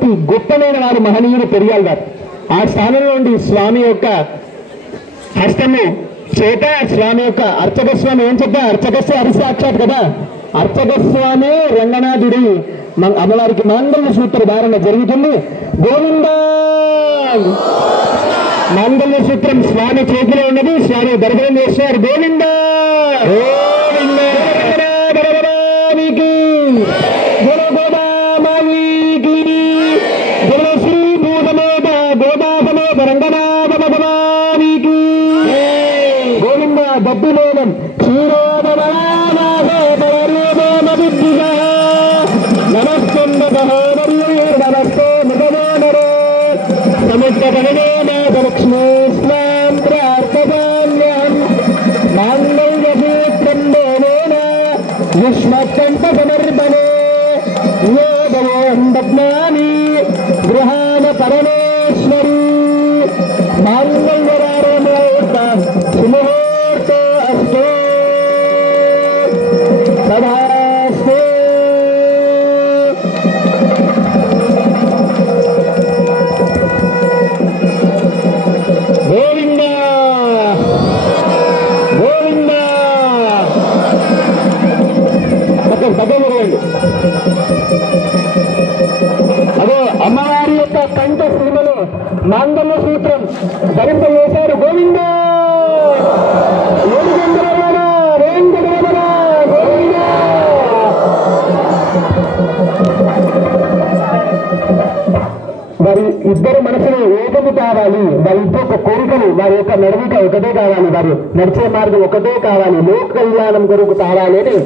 అంతటి గొప్పమైన వారు మహనీయుడు పెరియాల్ గారు. ఆ స్థానంలో ఉండి స్వామి యొక్క హస్తము చేత స్వామి యొక్క అర్చక స్వామి ఏం చెప్పా, అర్చకస్వ హరిసాక్షాత్ కదా, అర్చక స్వామి రంగనాథుడి అమ్మవారికి మంగళ సూత్ర ధారణ జరుగుతుంది. గోవింద మంగళ సూత్రం స్వామి చేతిలో ఉన్నది, స్వామి దర్శనం చేస్తున్నారు. గోవింద గోవింద బలరామికి జల గోదామాయికి జల శ్రీ భూతమేత గోదాసమేత రంగనాథ భగవానికి గోవింద బద్దులేనం క్షీరోదమానాథోపవర్యోదోమబుద్ధిగా నమస్తే నమస్తే ముఖమానరే సముద్రగణేనాథలక్ష్మీ స్నాం ప్రార్థనాన్యం మాంగళ్యసూత్రం దేవేన యుష్మకంఠ సమర్పణే యోగమోహం దత్నామి గృహాన పరమేశ్వరి మాంగళ్యరారమోత సుముహూర్త అస్తు సదాస్తు. గోవింద గోవింద అదో అమ్మవారి యొక్క కంఠ సీమలో మాంగళ్య సూత్రం ధరింపజేశారు. గోవింద వారి ఇద్దరు మనసులు ఏకము కావాలి, వారి ఇద్దరు ఒక కోరికలు, వారి యొక్క నడవిక ఒకటే కావాలి, వారి నడిచే మార్గం ఒకటే కావాలి, లోక కళ్యాణం కొరకు కావాలి అని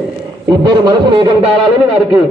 ఇద్దరు మనసులు ఏకం కావాలని వారికి